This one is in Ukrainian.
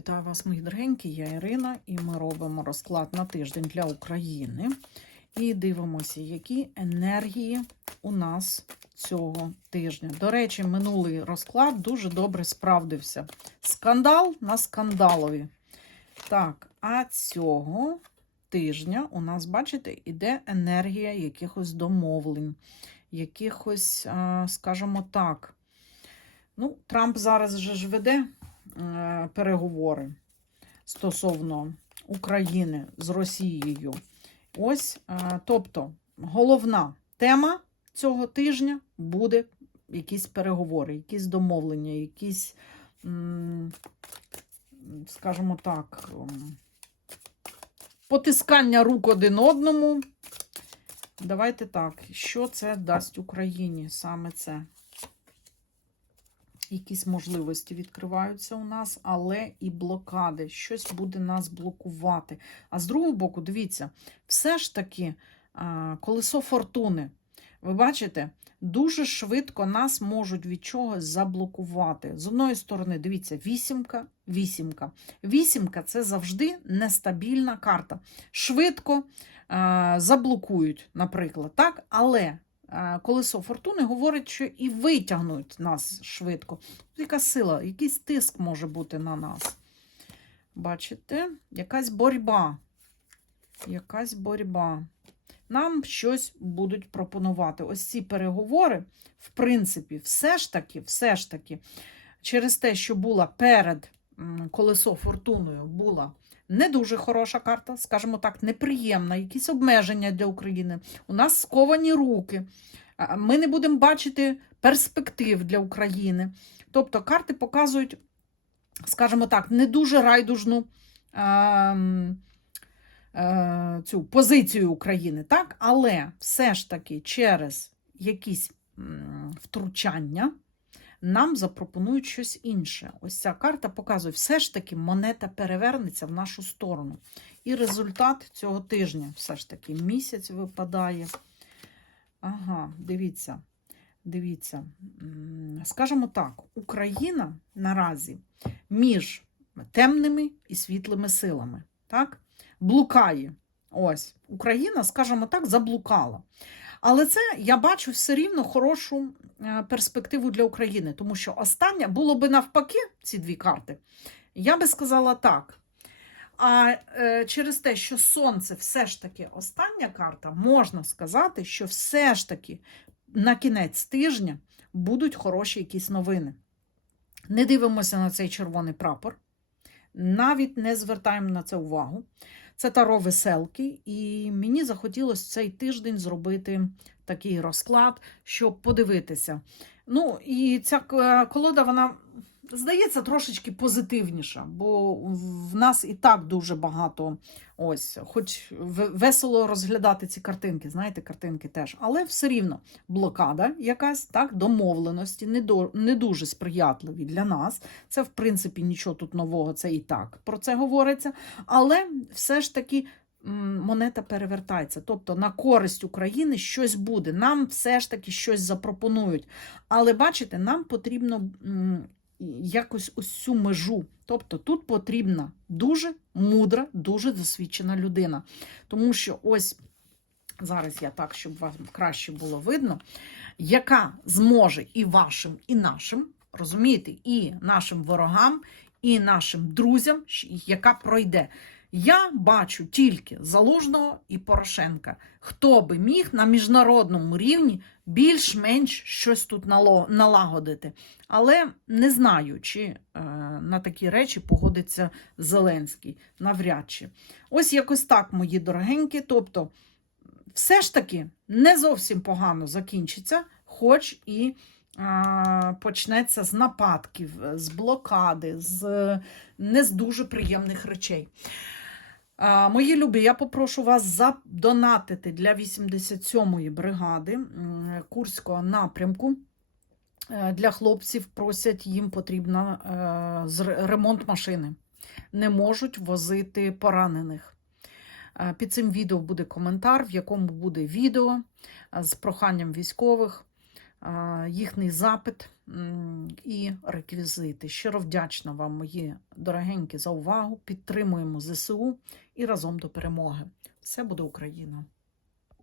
Вітаю вас, мої дорогенькі, я Ірина, і ми робимо розклад на тиждень для України. І дивимося, які енергії у нас цього тижня. До речі, минулий розклад дуже добре справдився. Скандал на скандалові. Так, а цього тижня у нас, бачите, іде енергія якихось домовлень, якихось, скажімо так. Ну, Трамп зараз вже ж веде переговори стосовно України з Росією. Ось, е, тобто, головна тема цього тижня буде якісь переговори, якісь домовлення, якісь, скажімо так, потискання рук один одному. Давайте так, що це дасть Україні саме це? Якісь можливості відкриваються у нас, але і блокади. Щось буде нас блокувати. А з другого боку, дивіться, все ж таки колесо фортуни. Ви бачите, дуже швидко нас можуть від чогось заблокувати. З одної сторони, дивіться, вісімка, вісімка. Вісімка це завжди нестабільна карта. Швидко а, заблокують, наприклад, так? Але Е, колесо фортуни говорить, що і витягнуть нас швидко. Яка сила, якийсь тиск може бути на нас. Бачите? Якась боротьба. Якась боротьба. Нам щось будуть пропонувати. Ось ці переговори, в принципі, все ж таки, все ж таки, через те, що була перед колесо фортуною, була не дуже хороша карта, скажімо так, неприємна, якісь обмеження для України. У нас сковані руки. Ми не будемо бачити перспектив для України. Тобто карти показують, скажімо так, не дуже райдужну а, а, цю позицію України, так? але все ж таки через якісь втручання нам запропонують щось інше. Ось ця карта показує, все ж таки монета перевернеться в нашу сторону. І результат цього тижня все ж таки місяць випадає. Ага, дивіться, дивіться. Скажімо так, Україна наразі між темними і світлими силами. так? Блукає. Ось, Україна, скажімо так, заблукала. Але це я бачу все рівно хорошу е, перспективу для України, тому що остання було би навпаки ці дві карти. Я би сказала так. А е, через те, що сонце все ж таки остання карта, можна сказати, що все ж таки на кінець тижня будуть хороші якісь новини. Не дивимося на цей червоний прапор, навіть не звертаємо на це увагу. Це таро веселки, і мені захотілося цей тиждень зробити такий розклад, щоб подивитися. Ну, і ця колода, вона здається, трошечки позитивніша, бо в нас і так дуже багато ось, хоч весело розглядати ці картинки, знаєте, картинки теж, але все рівно блокада якась, так, домовленості, не, до, не дуже сприятливі для нас. Це, в принципі, нічого тут нового, це і так про це говориться. Але все ж таки. Монета перевертається, тобто на користь України щось буде. Нам все ж таки щось запропонують. Але бачите, нам потрібно якось ось цю межу. Тобто тут потрібна дуже мудра, дуже досвідчена людина. Тому що ось зараз я так, щоб вам краще було видно, яка зможе і вашим, і нашим, розумієте, і нашим ворогам, і нашим друзям, яка пройде. Я бачу тільки Залужного і Порошенка. Хто би міг на міжнародному рівні більш-менш щось тут налагодити. Але не знаю, чи е, на такі речі погодиться Зеленський. Навряд чи. Ось якось так, мої дорогенькі. Тобто, все ж таки не зовсім погано закінчиться, хоч і. Почнеться з нападків, з блокади, з не з дуже приємних речей. Мої любі, я попрошу вас задонатити для 87-ї бригади Курського напрямку. Е, для хлопців просять, їм потрібен ремонт машини. Не можуть возити поранених. Е, під цим відео буде коментар, в якому буде відео з проханням військових, їхній запит і реквізити. Щиро вдячна вам, мої дорогенькі, за увагу. Підтримуємо ЗСУ і разом до перемоги. Все буде Україна!